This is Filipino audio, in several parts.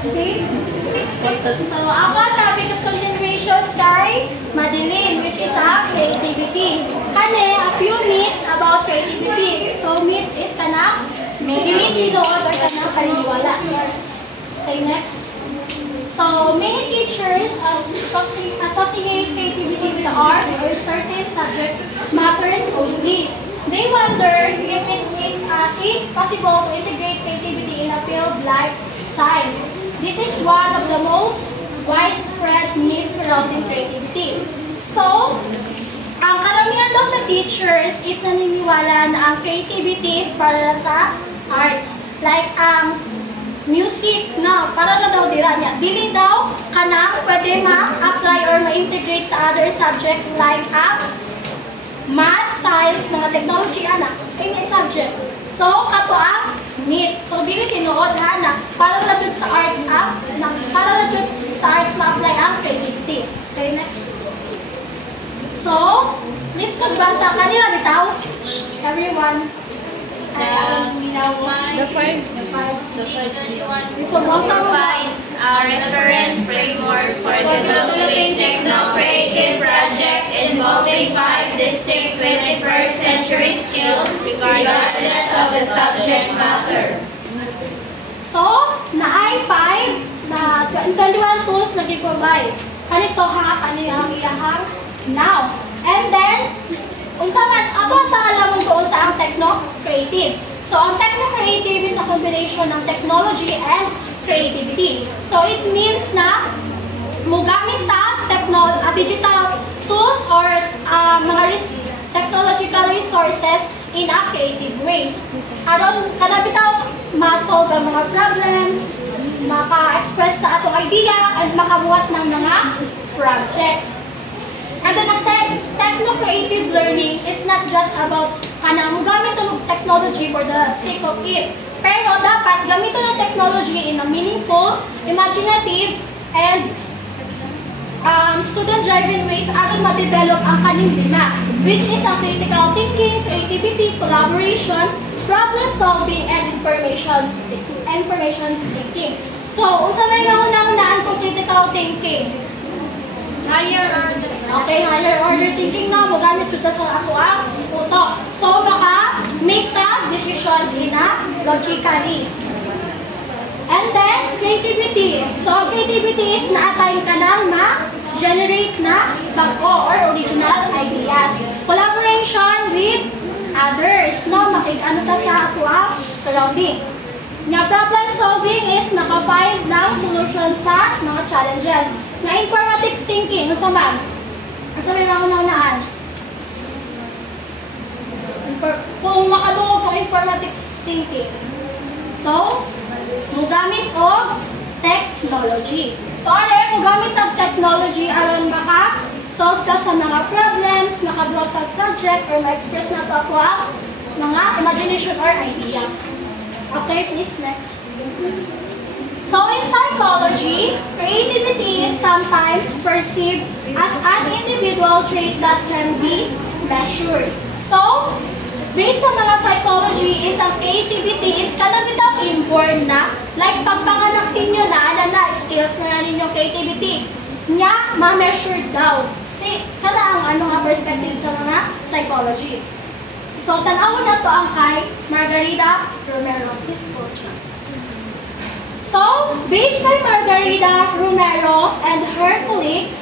Steve. So, ako topic is continuation kay Madeline, which is creativity. Kani, a few myths about creativity. So, myths is kanang dili tinuod or kanang paniniwala. Okay, next. So, many teachers associate creativity with art or certain subject matters only. They wonder if it is possible to integrate creativity in a field like science. This is one of the most widespread myths surrounding creativity. So, ang karamihan daw sa teachers is naniniwala na ang creativity is para sa arts. Like, music, no, para na daw dira niya. Dili daw kanang pwede ma-apply or ma-integrate sa other subjects like math, science, mga technology, any subject. So, kato ang myth. So, dili tinuod na para na dun sa arts para na dun sa arts ma-apply ang creativity. Okay, next. So, please magbasa kanila bitaw. Everyone. The five provides a reference framework for developing techno-creative projects involving 5 distinct 21st century skills regardless of the subject matter. So, naay 5 na 21 tools na gi-provide. Kanito kaniyang iyahang now. And then, unsa man ato sa alamon ko sa ang techno-creative. So, ang techno-creative is a combination ng technology and creativity. So, it means na mugamit ta digital tools or mga technological resources in a creative ways. Aron kada bitaw ma-solve ang mga problems, maka-express sa atong idea, at makabuhat ng mga projects. And then, ang techno-creative learning is not just about kanang gamit ng technology for the sake of it. Pero dapat gamiton ng technology in a meaningful, imaginative, and student-driven ways aron ma-develop ang kaning lima, which is ang critical thinking, creativity, collaboration, problem-solving, and information seeking. So, unsa may nauna-unaan kung critical thinking? Higher order. Okay, higher order thinking na, magamit kita sa ato ang utok. So, make the decisions in a logically. And then, creativity. So, creativity is na-atay ka ng ma-generate na bago or original ideas. Collaboration with others. No, makikano ta sa ato ang surrounding. Nga problem solving is maka-find ng solution sa mga challenges. Na informatics thinking, ano man? Ano may mga unaan? Kung makadungog ang informatics thinking. So, mugamit og technology. So, mugamit ang technology aron maka-solve ka sa mga problems, maka-build ka project, or ma-express na ito ako ang mga imagination or idea. Okay, please, next. So, in psychology, creativity is sometimes perceived as an individual trait that can be measured. So, based sa mga psychology, ang creativity is kanabitang inborn na, like pagpanganak ninyo na skills na ninyo creativity, niya ma-measured daw. Kada ang perspective sa mga psychology. So, tanawon na to ang kay Margarita Romero. Please go, Chuck. So, based by Margarita Romero and her colleagues,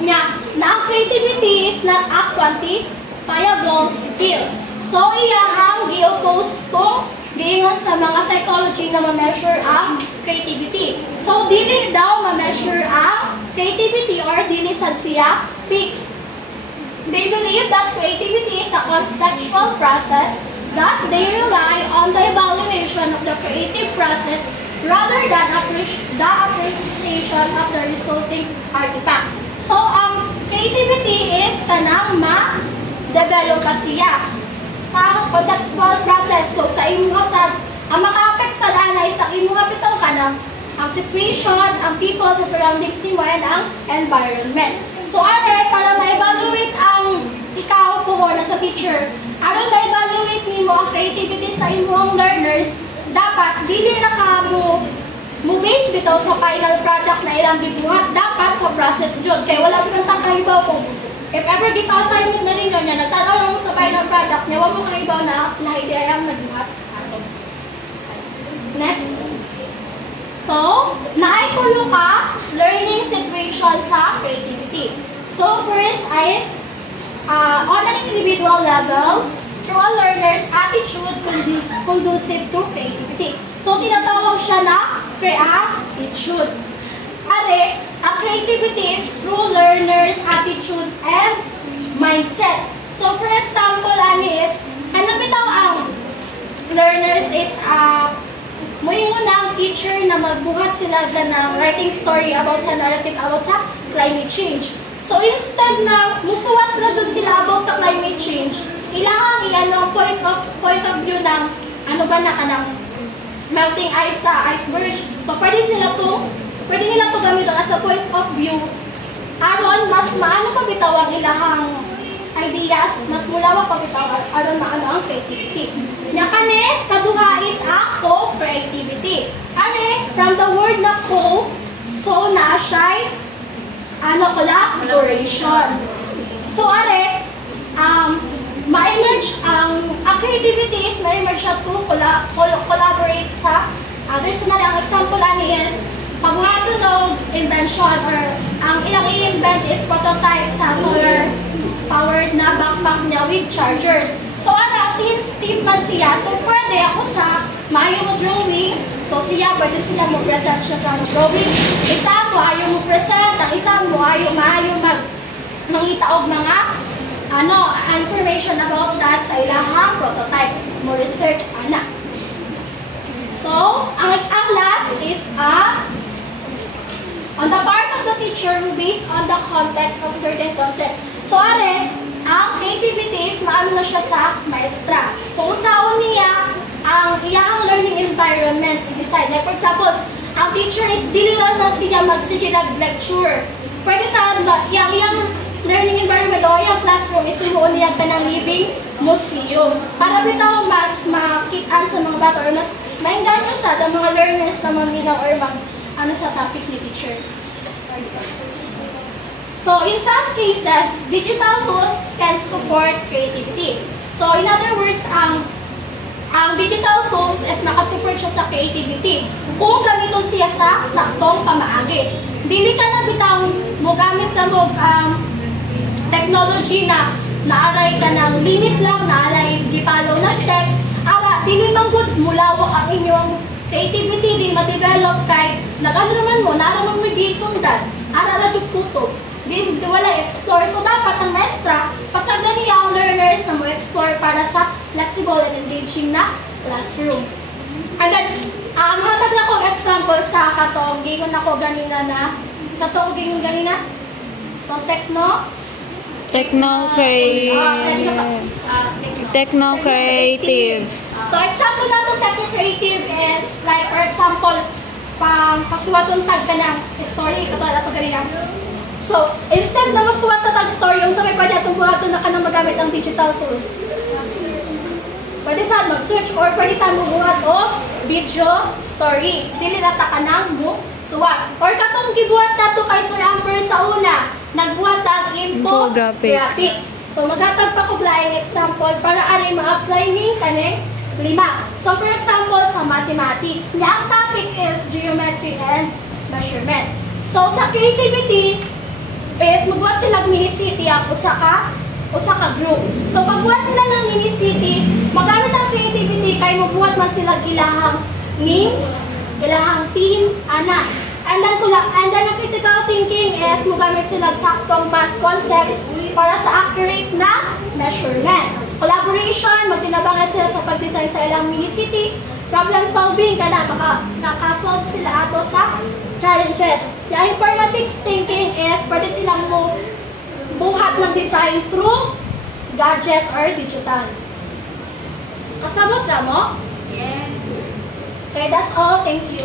na ang creativity is not a quantifiable skill. So, iyahang gi-oppose kung giingon sa mga psychology na ma-measure ang creativity. So, dili daw ma-measure ang creativity or dili sad siya fixed. They believe that creativity is a contextual process, thus they rely on the evaluation of the creative process rather than the appreciation of the resulting artifact. So, ang creativity is kanang ma-develop ka siya sa contextual process. So, sa ang maka-affect sa lanay sa imuha bitong kanang ang situation, ang people sa surroundings nimo, and ang environment. So, para ma-evaluate ang ikaw po na sa teacher, aron ma-evaluate nimo ang creativity sa imong learners, dapat dili na ka mo mo-base bitaw sa final product na ilang gibuhat dapat sa process jud kay wala man ta kahibaw kung if ever gipa-assignment na ninyo niya natanaw mo sa final product niya wa mo kahibaw na idea ang nagbuhat ato. Next. So, naay tulo ka learning situation sa creativity. So, first is on an individual level, through a learner's attitude conducive to creativity. So, tinatawag siya na creatitude. Are, ang creativity is through learner's attitude and mindset. So, for example, ani is, kanang bitaw ang learners is, moingon na ang teacher na magbuhat sila ng writing story about sa narrative about sa climate change. So, instead na musuwat na dun sila about sa climate change, ilang ang point of view ng ano ba na kanang melting ice sa iceberg. So, pwede nila to gamiton as a point of view. Aron, mas maano pa bitaw ang ilahang ideas, mas mulawak pa bitaw aron maano ang creativity. Nya kani, kaduha is a co-creativity. Are, from the word na co, so na siya collaboration. So, are, ma-emerge ang creativity is ma-emerge siya to collaborate sa others. So, ang example ani is pagbuhaton ng invention or ang ilang i-invent is prototype sa solar powered na backpack niya with chargers. So, since team man siya, so pwede ako sa maayo mo drawing. So, pwede siya mo present siya sa drawing. Isa mo ayaw mo present, ang isa mo ayaw mangita og mga information about that sa ilahang prototype mo research ana. So, ang last is on the part of the teacher who based on the context of certain concept. So, ang creativity is maano na siya sa maestra. Kung saan niya ang iyang learning environment i-design. Like, for example, ang teacher is diliran na siya magsigilag lecture. Pwede sa iyang learning environment o iyang classroom is imuon niya ka ng living museum. Para bitaw mas makitaan sa mga bata or mas maingganyo sa mga learners na maminaw or sa topic ni teacher. So, in some cases, digital tools can support creativity. So, in other words, ang digital tools is makasupport siya sa creativity kung gamiton siya sa saktong pamaagi. Dili ka na bitang mo gamit na mo technology na naaray ka ng limit lang, naalay gipalo na steps, dili man good mulawak ang inyong creativity, di ma-develop kay nag-ano naman mo, naraman mo gisundan, ara jud tuto. Di wala explore. So, dapat ang maestra, pasagdan niya ang learners na mo-explore para sa flexible and engaging na classroom. And then, matag na ko example sa katong gingon ako ganina na, sa to gingon ganina, itong Techno-creative. So, example na itong techno-creative is, like, for example, pasuwatong tag ka ng story, katulad ito ganina. So, instead na masuwat na tag story, yung sabi pwede itong buhaton na ka na magamit ng digital tools. Pwede saan mag-search or pwede tayo magbuhat o video story. Dili na ta ka ng suwat. Or katong gibuhat na ito kay Sir Amper sa una, nagbuhat ang infographics. So, maghatag pa ko laing example para aray ma-apply ni kaneng 5. So, for example, sa mathematics, ang topic is geometry and measurement. So, sa creativity, is magbuhat sila mini-city ang usa ka group. So, pagbuhat nila ng mini-city, magamit ang creativity kay magbuhat man sila ilahang names, ilahang team, ana. And then ang critical thinking is magamit sila saktong math concepts para sa accurate na measurement. Collaboration, magtinabangan sila sa pag-design sa ilang mini-city. Problem solving, nakasolve sila ato sa challenges. Yung informatics thinking is pwede silang buhat ng design through gadgets or digital. Kasabot na mo? Yes. Okay, that's all. Thank you.